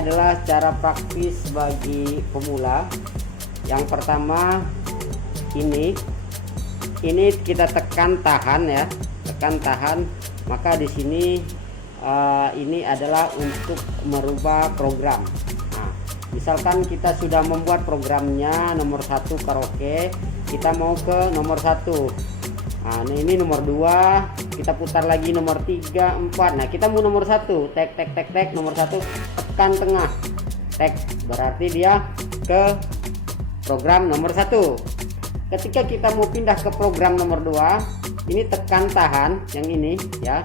adalah cara praktis bagi pemula. Yang pertama ini kita tekan tahan ya, tekan tahan. Maka di sini ini adalah untuk merubah program. Nah, misalkan kita sudah membuat programnya nomor 1 karaoke, kita mau ke nomor 1. Nah, ini nomor 2, kita putar lagi nomor 3, 4. Nah, kita mau nomor 1, tek nomor 1, tekan tengah. Tek, berarti dia ke program nomor 1. Ketika kita mau pindah ke program nomor 2, ini tekan tahan yang ini ya.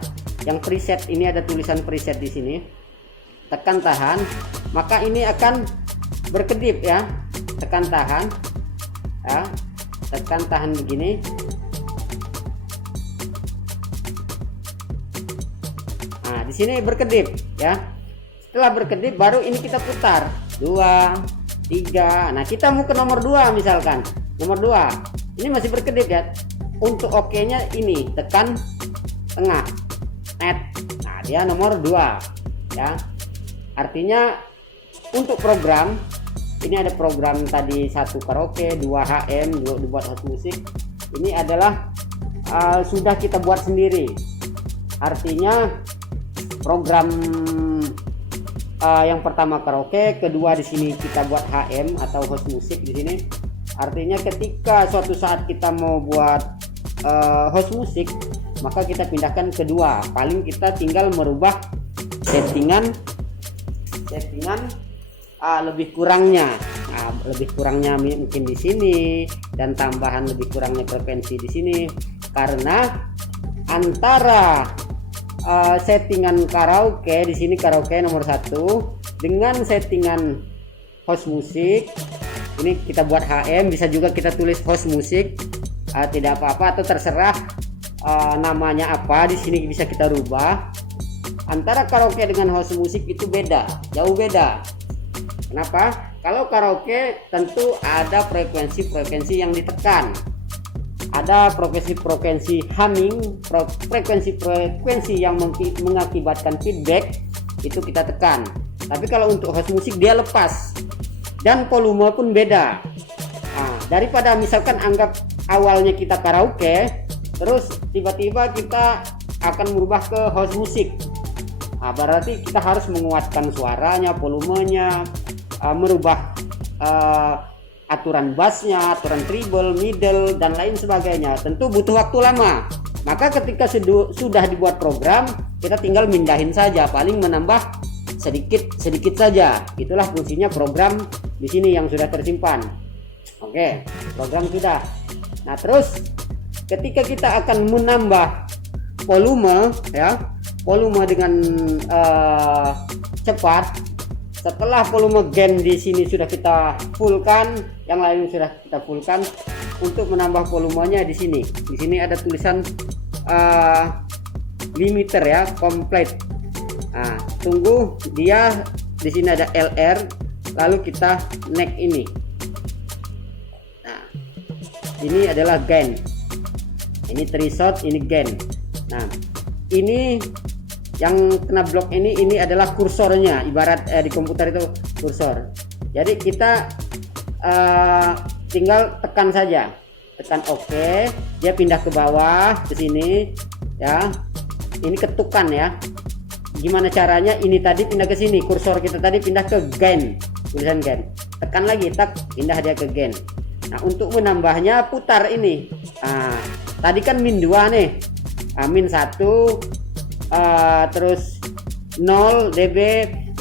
Yang preset ini ada tulisan preset di sini. Tekan tahan, maka ini akan berkedip ya. Tekan tahan. Ya. Tekan tahan begini. Nah, di sini berkedip ya. Setelah berkedip baru ini kita putar 2, 3. Nah, kita mau ke nomor 2 misalkan. Nomor 2. Ini masih berkedip ya. Untuk oke-nya ini tekan tengah. Net. Nah, dia nomor 2 ya. Artinya untuk program ini ada program tadi 1 karaoke, 2 HM, 2 dibuat host musik. Ini adalah sudah kita buat sendiri. Artinya program yang pertama karaoke, kedua di sini kita buat HM atau host musik di sini. Artinya ketika suatu saat kita mau buat host musik, maka kita pindahkan kedua. Paling kita tinggal merubah settingan lebih kurangnya. Nah, lebih kurangnya mungkin di sini dan tambahan lebih kurangnya frekuensi di sini. Karena antara settingan karaoke di sini karaoke nomor 1 dengan settingan host musik ini kita buat HM, bisa juga kita tulis host musik, tidak apa-apa atau terserah namanya apa, di sini bisa kita rubah. Antara karaoke dengan host musik itu beda, jauh beda. Kenapa? Kalau karaoke tentu ada frekuensi yang ditekan, ada frekuensi humming, frekuensi yang mengakibatkan feedback, itu kita tekan. Tapi kalau untuk host musik dia lepas dan volume pun beda. Nah, daripada misalkan anggap awalnya kita karaoke terus tiba-tiba kita akan merubah ke host musik. Nah, berarti kita harus menguatkan suaranya, volumenya, merubah aturan bassnya, aturan treble, middle dan lain sebagainya. Tentu butuh waktu lama. Maka ketika sudah dibuat program, kita tinggal mindahin saja, paling menambah sedikit saja. Itulah fungsinya program di sini yang sudah tersimpan. Oke, program sudah. Nah, terus ketika kita akan menambah volume ya, volume dengan cepat. Setelah volume gain di sini sudah kita fullkan, yang lain sudah kita fullkan. Untuk menambah volumenya di sini. Di sini ada tulisan limiter ya, complete. Nah, tunggu dia di sini ada LR, lalu kita neck ini. Nah, ini adalah gain. Ini threshold, ini gain. Nah, ini yang kena blok ini adalah kursornya, ibarat di komputer itu kursor. Jadi kita tinggal tekan saja, tekan OK, dia pindah ke bawah ke sini ya. Ini ketukan ya. Gimana caranya? Ini tadi pindah ke sini, kursor kita tadi pindah ke gain, tulisan gain. Tekan lagi, tak pindah dia ke gain. Nah, untuk menambahnya putar ini. Nah, tadi kan min 2 nih. Min 1 terus 0 dB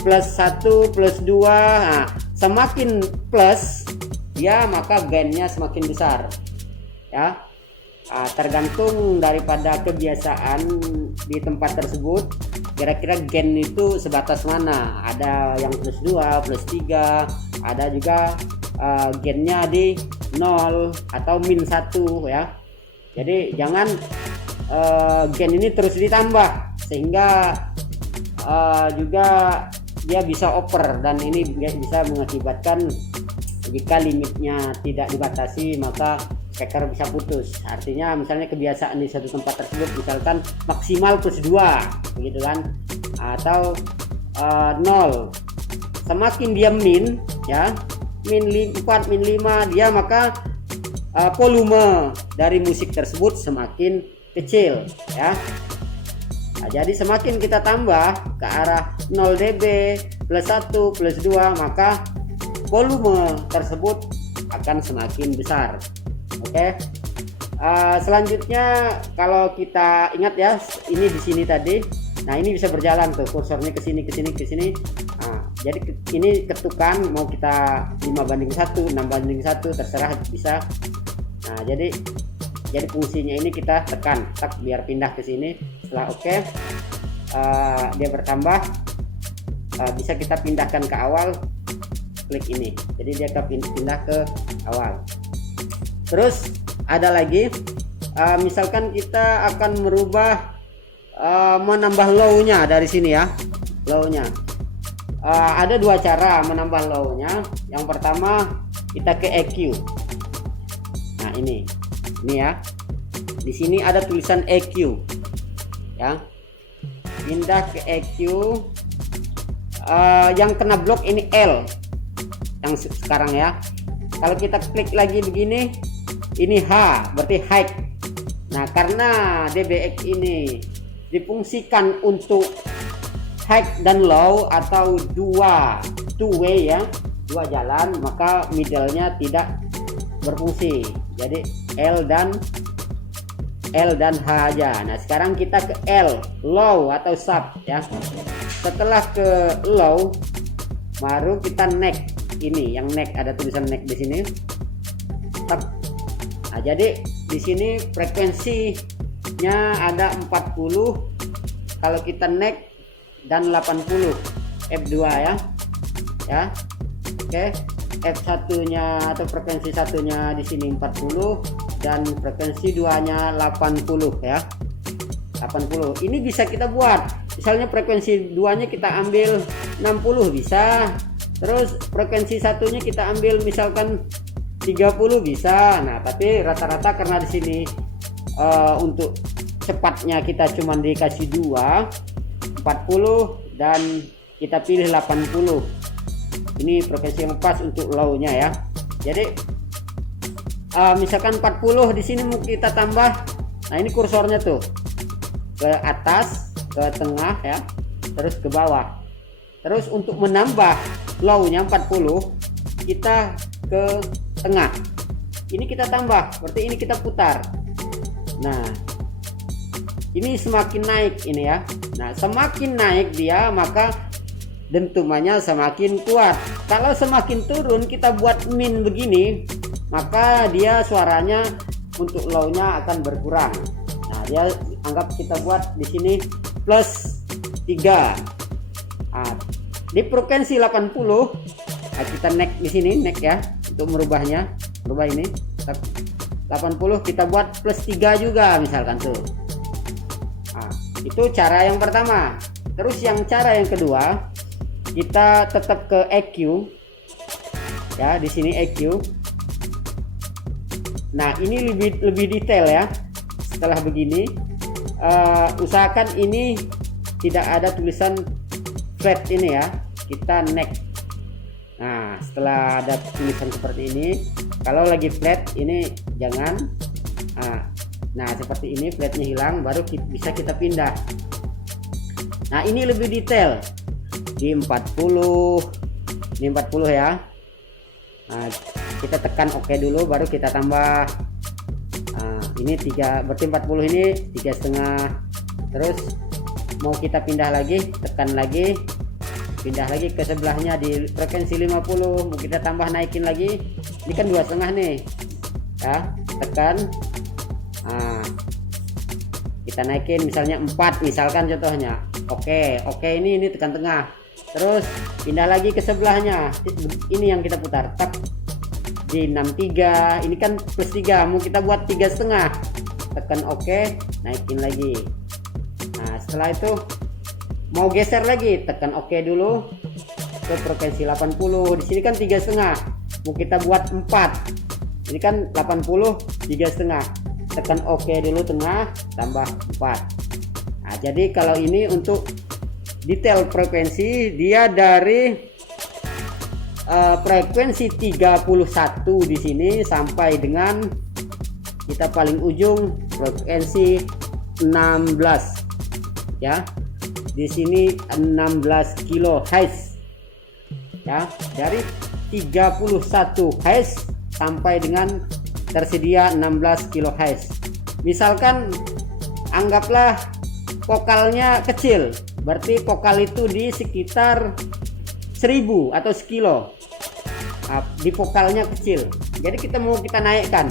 plus 1 plus 2. Nah, semakin plus ya maka gainnya semakin besar ya. Tergantung daripada kebiasaan di tempat tersebut, kira-kira gain itu sebatas mana. Ada yang plus 2, plus 3, ada juga gainnya di 0 atau min 1 ya. Jadi jangan gain ini terus ditambah sehingga juga dia bisa over, dan ini bisa mengakibatkan jika limitnya tidak dibatasi maka speaker bisa putus. Artinya misalnya kebiasaan di satu tempat tersebut misalkan maksimal plus 2 begitu kan, atau 0 semakin dia min ya, min 4, min 5 dia, maka volume dari musik tersebut semakin kecil ya. Nah, jadi semakin kita tambah ke arah 0 dB, plus 1, plus 2, maka volume tersebut akan semakin besar. Oke. Selanjutnya kalau kita ingat ya, ini di sini tadi. Nah, ini bisa berjalan tuh kursornya ke sini, ke sini, ke sini. Nah, jadi ini ketukan mau kita 5:1, 6:1, terserah bisa. Nah, jadi fungsinya ini kita tekan tak biar pindah ke sini. Setelah oke, dia bertambah, bisa kita pindahkan ke awal, klik ini, jadi dia akan pindah ke awal. Terus ada lagi, misalkan kita akan merubah, menambah low-nya dari sini ya, low-nya. Ada dua cara menambah low-nya. Yang pertama kita ke EQ. Nah, ini ya. Di sini ada tulisan EQ. Ya. Pindah ke EQ. Yang kena blok ini L. Yang sekarang ya. Kalau kita klik lagi begini, ini H, berarti high. Nah, karena DBX ini difungsikan untuk high dan low atau two way ya, dua jalan, maka middle-nya tidak berfungsi. Jadi L dan H aja. Nah, sekarang kita ke L, low atau sub ya. Setelah ke low, baru kita neck. Ini yang neck, ada tulisan neck di sini. Nah, jadi di sini frekuensinya ada 40 kalau kita neck dan 80 F2 ya. Oke. F1 nya atau frekuensi satunya di sini 40 dan frekuensi 2 nya 80 ya. 80. Ini bisa kita buat. Misalnya frekuensi 2 nya kita ambil 60 bisa. Terus frekuensi satunya kita ambil misalkan 30 bisa. Nah, tapi rata-rata karena di sini untuk cepatnya kita cuma dikasih 2, 40 dan kita pilih 80. Ini frekuensi yang pas untuk low-nya ya. Jadi misalkan 40 di sini mau kita tambah. Nah, ini kursornya tuh ke atas, ke tengah ya, terus ke bawah. Terus untuk menambah low-nya 40, kita ke tengah. Ini kita tambah, berarti ini kita putar. Nah, ini semakin naik ini ya. Nah, semakin naik dia, maka dentumannya semakin kuat. Kalau semakin turun kita buat min begini, maka dia suaranya untuk low-nya akan berkurang. Nah, dia anggap kita buat di sini plus 3. Nah, di frekuensi 80, nah kita neck di sini, neck ya, untuk merubahnya, merubah ini 80 kita buat plus 3 juga misalkan tuh. Nah, itu cara yang pertama. Terus yang cara yang kedua, kita tetap ke EQ ya, di sini EQ. Nah, ini lebih detail ya. Setelah begini, usahakan ini tidak ada tulisan flat ini ya, kita neck. Nah, setelah ada tulisan seperti ini, kalau lagi flat ini jangan. Nah, seperti ini flatnya hilang, baru bisa kita pindah. Nah, ini lebih detail di 40, ini 40 ya. Nah, kita tekan OK dulu, baru kita tambah. Nah, ini 3, berarti 40 ini 3,5. Terus mau kita pindah lagi, tekan lagi, pindah lagi ke sebelahnya di frekuensi 50, mau kita tambah naikin lagi. Ini kan 2,5 nih ya, tekan. Nah, kita naikin misalnya 4 misalkan contohnya. Oke, ini tekan tengah. Terus pindah lagi ke sebelahnya, ini yang kita putar, tak di 63. Ini kan plus 3, mau kita buat 3,5, tekan OK, naikin lagi. Nah, setelah itu mau geser lagi, tekan OK dulu ke frekuensi 80. Di sini kan 3,5, mau kita buat 4. Ini kan 80, 3,5, tekan OK dulu tengah, tambah 4. Nah, jadi kalau ini untuk detail frekuensi, dia dari frekuensi 31 di sini sampai dengan kita paling ujung frekuensi 16 ya. Di sini 16 kHz ya, dari 31 Hz sampai dengan tersedia 16 kHz. Misalkan anggaplah vokalnya kecil, berarti vokal itu di sekitar 1000 atau sekilo. Di vokalnya kecil, jadi kita naikkan,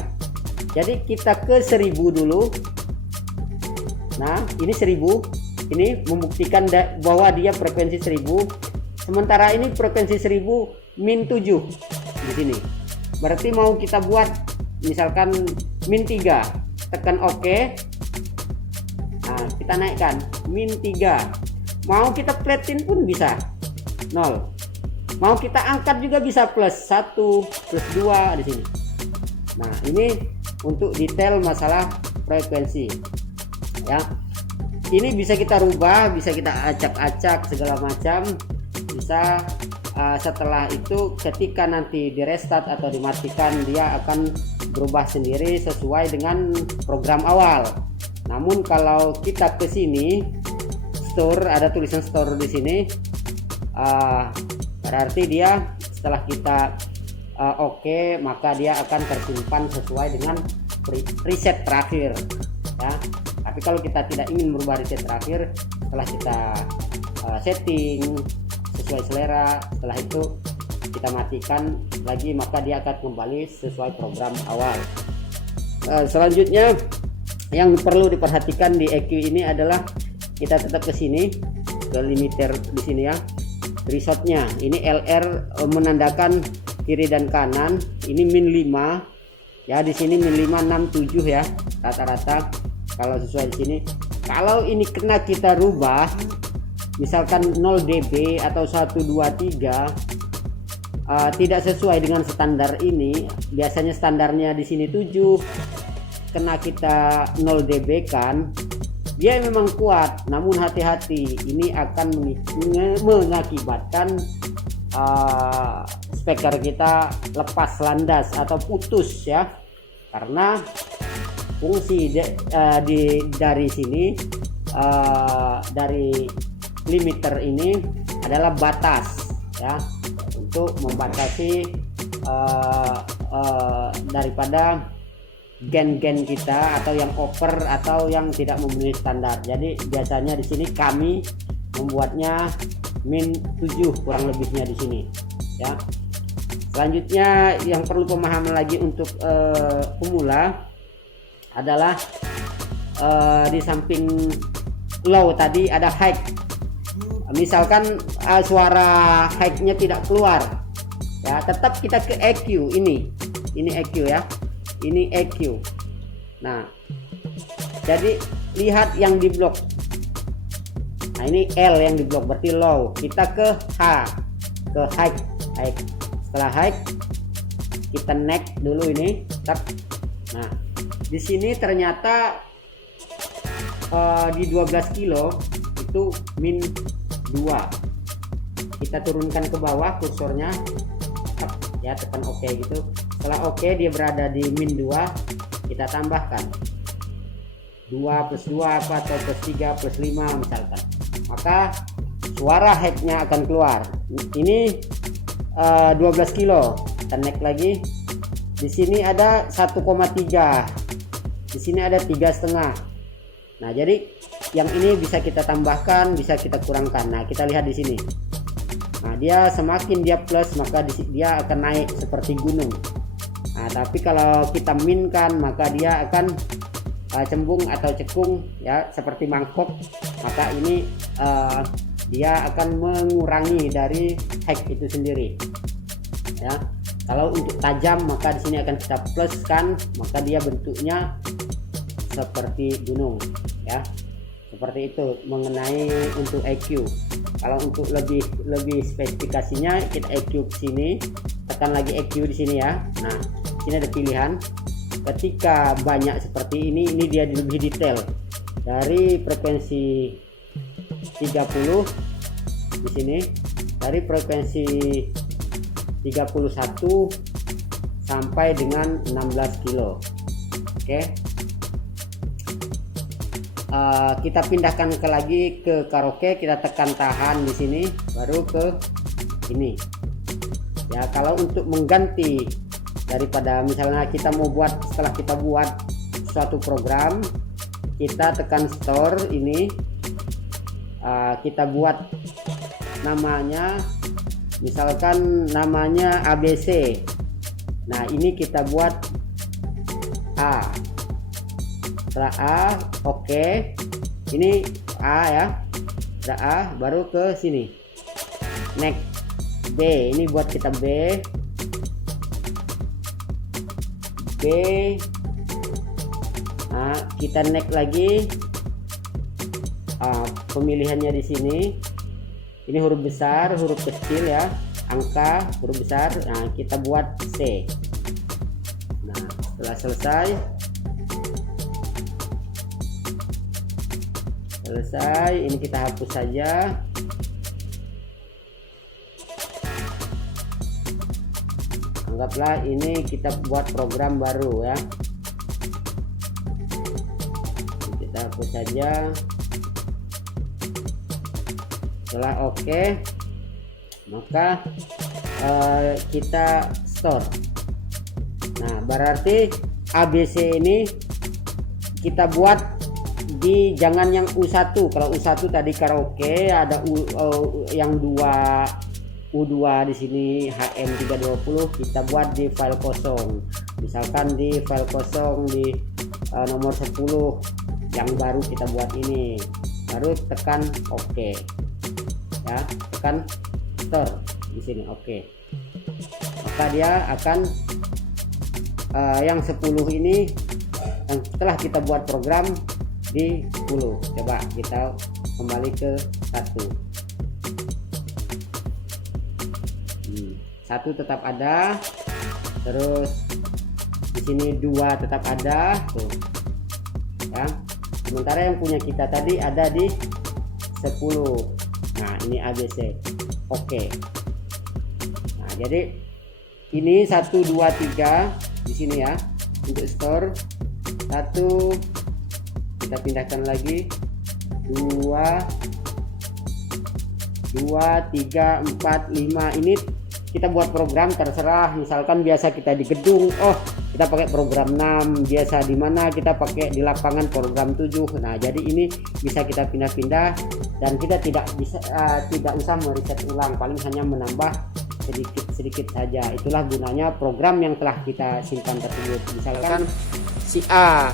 jadi kita ke 1000 dulu. Nah ini 1000, ini membuktikan bahwa dia frekuensi 1000, sementara ini frekuensi 1000 min 7 di sini. Berarti mau kita buat misalkan min 3, tekan OK. Nah kita naikkan min 3, mau kita flatin pun bisa 0, mau kita angkat juga bisa plus 1 plus 2 di sini. Nah ini untuk detail masalah frekuensi ya. Ini bisa kita rubah, bisa kita acak-acak segala macam, bisa. Setelah itu ketika nanti di restart atau dimatikan, dia akan berubah sendiri sesuai dengan program awal. Namun kalau kita ke sini store, ada tulisan store di sini, berarti dia setelah kita OK, maka dia akan tersimpan sesuai dengan preset terakhir ya. Tapi kalau kita tidak ingin merubah preset terakhir, setelah kita setting sesuai selera, setelah itu kita matikan lagi, maka dia akan kembali sesuai program awal. Selanjutnya yang perlu diperhatikan di EQ ini adalah kita tetap ke sini, ke limiter di sini ya. Resetnya ini LR menandakan kiri dan kanan, ini min 5 ya, di sini min 5 6 7 ya rata-rata kalau sesuai di sini. Kalau ini kena kita rubah misalkan 0 dB atau 1 2 3, tidak sesuai dengan standar ini, biasanya standarnya di sini 7, kena kita 0 dB kan, dia memang kuat, namun hati-hati, ini akan mengakibatkan speaker kita lepas landas atau putus ya, karena fungsi dari sini dari limiter ini adalah batas ya, untuk membatasi daripada gen-gen kita atau yang over atau yang tidak memenuhi standar. Jadi biasanya di sini kami membuatnya min 7 kurang lebihnya di sini ya. Selanjutnya yang perlu pemahaman lagi untuk pemula adalah di samping low tadi ada high. Misalkan suara high-nya tidak keluar ya, tetap kita ke EQ. Ini EQ ya, ini EQ. Nah jadi lihat yang di blok, nah ini L yang di blok berarti low, kita ke H, ke high. Setelah high kita neck dulu ini. Nah di sini ternyata di 12 kilo itu min 2, kita turunkan ke bawah kursornya ya, tekan OK gitu. Setelah OK dia berada di min 2, kita tambahkan 2 plus 2 apa, atau plus 3 plus 5 misalkan, maka suara headnya akan keluar. Ini 12 kilo, kita naik lagi. Di sini ada 1,3, di sini ada 3,5. Nah jadi yang ini bisa kita tambahkan, bisa kita kurangkan. Nah kita lihat di sini. Nah dia semakin dia plus, maka dia akan naik seperti gunung. Nah tapi kalau kita minkan, maka dia akan cembung atau cekung ya, seperti mangkok. Maka ini dia akan mengurangi dari high itu sendiri ya. Kalau untuk tajam, maka di sini akan kita pluskan, maka dia bentuknya seperti gunung ya. Seperti itu mengenai untuk EQ. Kalau untuk lebih spesifikasinya, kita EQ ke sini, tekan lagi EQ di sini ya. Nah, sini ada pilihan. Ketika banyak seperti ini dia lebih detail. Dari frekuensi 30 di sini, dari frekuensi 31 sampai dengan 16 kilo. Oke. Kita pindahkan lagi ke karaoke, kita tekan tahan di sini, baru ke ini. Ya, kalau untuk mengganti daripada misalnya kita mau buat, setelah kita buat suatu program, kita tekan store ini, kita buat namanya, misalkan namanya ABC. Nah, ini kita buat A. Setelah A, oke. Ini A ya. Sudah A, baru ke sini. Next B, ini buat kita B. B. Nah, kita next lagi. Pemilihannya di sini. Ini huruf besar, huruf kecil ya. Angka, huruf besar. Nah, kita buat C. Nah, setelah selesai, ini kita hapus saja. Anggaplah ini kita buat program baru ya. Kita hapus saja. Setelah oke, maka kita store. Nah, berarti ABC ini kita buat di, jangan yang U1. Kalau U1 tadi karaoke, ada yang U2 di sini HM320, kita buat di file kosong. Misalkan di file kosong di nomor 10 yang baru kita buat ini, baru tekan oke. Ya, tekan store di sini oke. Maka dia akan yang 10 ini, yang setelah kita buat program di 10. Coba kita kembali ke 1. 1 tetap ada, terus di sini 2 tetap ada tuh ya. Sementara yang punya kita tadi ada di 10. Nah, ini ABC. Oke. Nah, jadi ini 1 2 3 di sini ya untuk store. 1, kita pindahkan lagi, 2 3 4 5. Ini kita buat program terserah. Misalkan biasa kita di gedung, oh kita pakai program 6, biasa di mana kita pakai di lapangan program 7. Nah, jadi ini bisa kita pindah-pindah dan kita tidak usah meriset ulang, paling hanya menambah sedikit saja. Itulah gunanya program yang telah kita simpan tersebut. Misalkan si A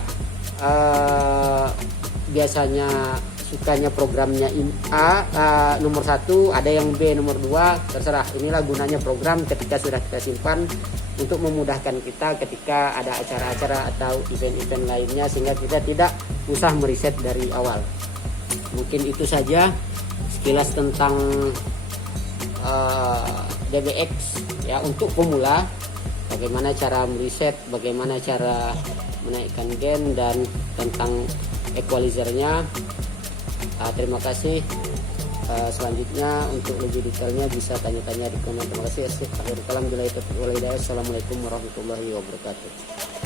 biasanya sukanya programnya A nomor 1, ada yang B nomor 2, terserah. Inilah gunanya program ketika sudah kita simpan, untuk memudahkan kita ketika ada acara-acara atau event-event lainnya, sehingga kita tidak usah meriset dari awal. Mungkin itu saja sekilas tentang DBX ya, untuk pemula, bagaimana cara meriset, bagaimana cara menaikkan gain, dan tentang equalizernya. Terima kasih. Selanjutnya untuk lebih detailnya bisa tanya-tanya di komen. Terima kasih. Akhirul kalam, Assalamualaikum warahmatullahi wabarakatuh.